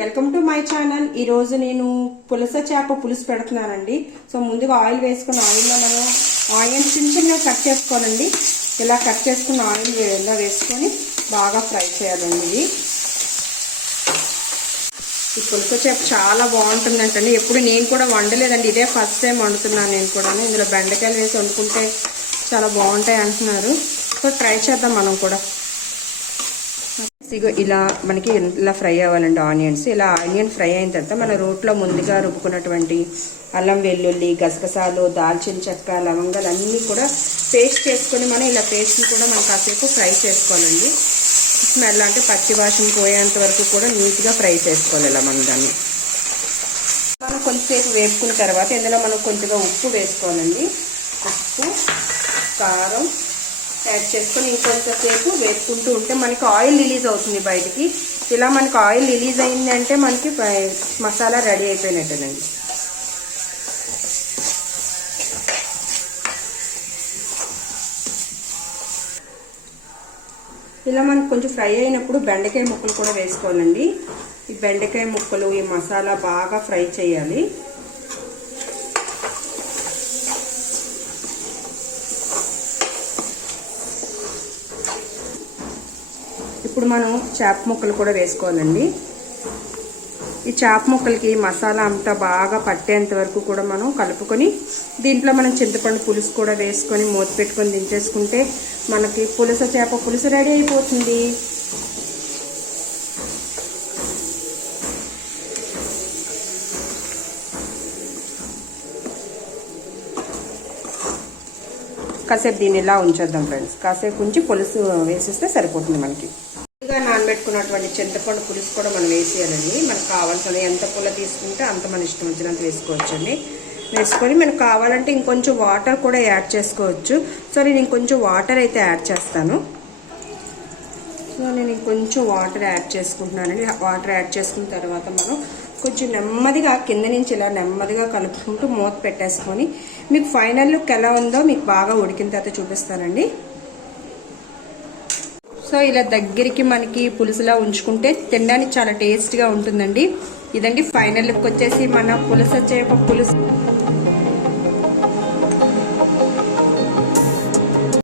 Welcome to my channel. ఈ రోజు నేను పులస చేప పులుసు పెడుతున్నానండి. సో ముందుగా ఆయిల్ వేసుకుని ఆయిల్లో మనం ఆనియన్స్ చిన్న చిన్నగా కట్ చేసుకోవాలండి. ఇలా కట్ చేసుకున్న ఆయిల్ ఇలా వేసుకొని బాగా ఫ్రై చేయాలండి. ఈ పులస చేప చాలా బాగుంటుందంటండి. ఎప్పుడు నేను కూడా వండలేదండి, ఇదే ఫస్ట్ టైం వండుతున్నాను నేను కూడా. ఇందులో బెండకాయలు వేసి వండుకుంటే చాలా బాగుంటాయి అంటున్నారు. సో ట్రై చేద్దాం మనం కూడా. ఇగో ఇలా మనకి ఇలా ఫ్రై అవ్వాలండి ఆనియన్స్. ఇలా ఆనియన్ ఫ్రై అయిన తర్వాత మన రోట్లో ముందుగా రుబ్బుకున్నటువంటి అల్లం వెల్లుల్లి గసగసాలు దాల్చిన చెక్క లవంగాలు అన్నీ కూడా పేస్ట్ చేసుకొని మనం ఇలా పేస్ట్ని కూడా మనం కాసేపు ఫ్రై చేసుకోవాలండి. స్మెల్ అంటే పచ్చి వాసన పోయేంత వరకు కూడా నీట్గా ఫ్రై చేసుకోవాలి. ఇలా మనం దాన్ని మనం కొంచెంసేపు వేపుకున్న తర్వాత ఇందులో మనం కొంచెంగా ఉప్పు వేసుకోవాలండి. ఉప్పు కారం యాడ్ చేసుకొని ఇంకొంచెంసేపు వేపుకుంటూ ఉంటే మనకి ఆయిల్ రిలీజ్ అవుతుంది బయటికి. ఇలా మనకి ఆయిల్ రిలీజ్ అయింది అంటే మనకి మసాలా రెడీ అయిపోయినట్టేనండి. ఇలా మనకు కొంచెం ఫ్రై అయినప్పుడు బెండకాయ ముక్కలు కూడా వేసుకోవాలండి. ఈ బెండకాయ ముక్కలు ఈ మసాలా బాగా ఫ్రై చేయాలి. ఇప్పుడు మనం చేప ముక్కలు కూడా వేసుకోవాలండి. ఈ చేప ముక్కలకి మసాలా అంతా బాగా పట్టేంత వరకు కూడా మనం కలుపుకొని దీంట్లో మనం చింతపండు పులుసు కూడా వేసుకొని మూత పెట్టుకొని దించేసుకుంటే మనకి పులస చేప పులుసు రెడీ అయిపోతుంది. కాసేపు దీన్ని ఇలా ఉంచేద్దాం ఫ్రెండ్స్. కాసేపు ఉంచి పులుసు వేసేస్తే సరిపోతుంది. మనకి ముందుగా నానబెట్టుకున్నటువంటి చింతపండు పులుసు కూడా మనం వేసేయాలండి. మనకు కావాల్సిన ఎంత పుల్ల తీసుకుంటే అంత మన ఇష్టం వచ్చినంత వేసుకోవచ్చండి. వేసుకొని మనకు కావాలంటే ఇంకొంచెం వాటర్ కూడా యాడ్ చేసుకోవచ్చు. సో నేను ఇంకొంచెం వాటర్ అయితే యాడ్ చేస్తాను. సో నేను ఇంకొంచెం వాటర్ యాడ్ చేసుకుంటున్నానండి. వాటర్ యాడ్ చేసుకున్న తర్వాత మనం కొంచెం నెమ్మదిగా కింద నుంచి ఇలా నెమ్మదిగా కలుపుకుంటూ మూత పెట్టేసుకొని మీకు ఫైనల్ లుక్ ఎలా ఉందో మీకు బాగా ఉడికిన తర్వాత చూపిస్తానండి. సో ఇలా దగ్గరికి మనకి పులుసులా ఉంచుకుంటే తినడానికి చాలా టేస్ట్గా ఉంటుందండి. ఇదండి ఫైనల్ లుక్ వచ్చేసి మన పులస చేప పులుసు.